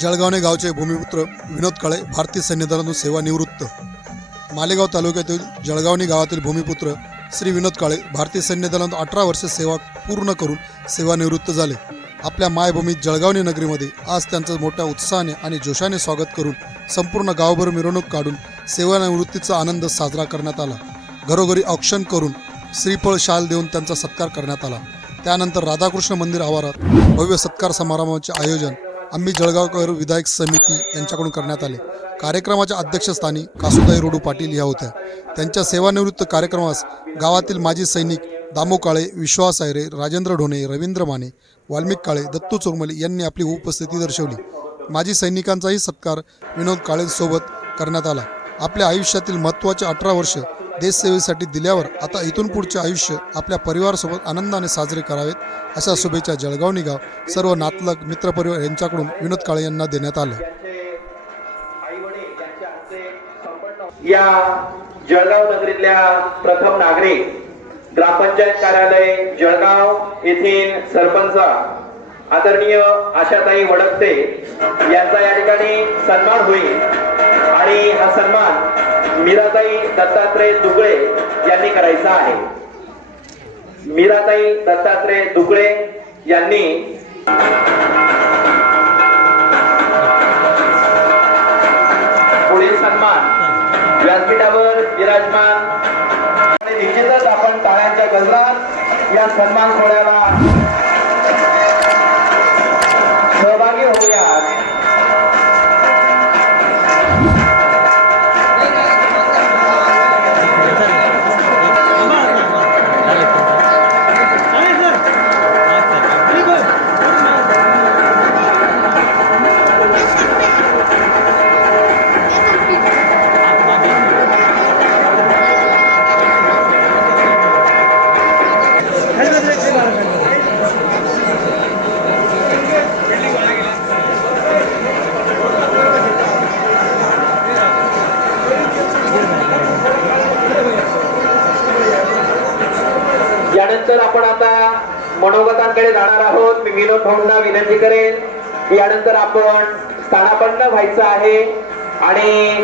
जळगावणे गावचे भूमिपुत्र विनोद काळे भारतीय सैन्य दलातून सेवानिवृत्त. मालेगाव तालुक्यातील जळगावणे गावातील भूमिपुत्र श्री विनोद काळे भारतीय सैन्य दलात अठरा वर्ष सेवा पूर्ण करून सेवानिवृत्त झाले. आपल्या मायभूमीत जळगावणी नगरीमध्ये आज त्यांचं मोठ्या उत्साहाने आणि जोशाने स्वागत करून संपूर्ण गावभर मिरवणूक काढून सेवानिवृत्तीचा आनंद साजरा करण्यात आला. घरोघरी औक्षण करून श्रीफळ शाल देऊन त्यांचा सत्कार करण्यात आला. त्यानंतर राधाकृष्ण मंदिर आवारात भव्य सत्कार समारंभाचे आयोजन आम्ही जळगावकर विधायक समिती यांच्याकडून करण्यात आले. कार्यक्रमाच्या अध्यक्षस्थानी कासुदाई रोडू पाटील या होत्या. त्यांच्या सेवानिवृत्त कार्यक्रमास गावातील माजी सैनिक दामो काळे विश्वास आयरे राजेंद्र ढोणे रवींद्र माने वाल्मिक काळे दत्तू चोरमले यांनी आपली उपस्थिती दर्शवली. माजी सैनिकांचाही सत्कार विनोद काळेंसोबत करण्यात आला. आपल्या आयुष्यातील महत्त्वाचे अठरा वर्ष देशसेवेसाठी दिल्यावर आता इथून पुढचे आयुष्य आपल्या परिवारासोबत आनंदाने साजरे करावेत अशा शुभेच्छा जळगाव निगाव सर्व नातलग मित्रपरिवार यांच्याकडून विनोद काळे यांना देण्यात आलं. या जळगाव नगरीतल्या प्रथम नागरिक ग्रामपंचायत कार्यालय जळगाव येथील सरपंच आदरणीय आशाताई वडकते यांचा या ठिकाणी सन्मान होईल. आणि हा सन्मान मीराताई दत्तात्रय दुगळे यांनी करायचा आहे. मीराताई दत्तात्रय दुगळे यांनी पुढील सन्मान व्यासपीठावर विराजमान निश्चितच आपण टाळ्यांच्या गजरात या सन्मान सोहळ्याला यानंतर आपण आता मनोगतांकडे जाणार आहोत. मी विनोद भाऊंना विनंती करेन. यानंतर आपण स्थानापन्न व्हायचं आहे. आणि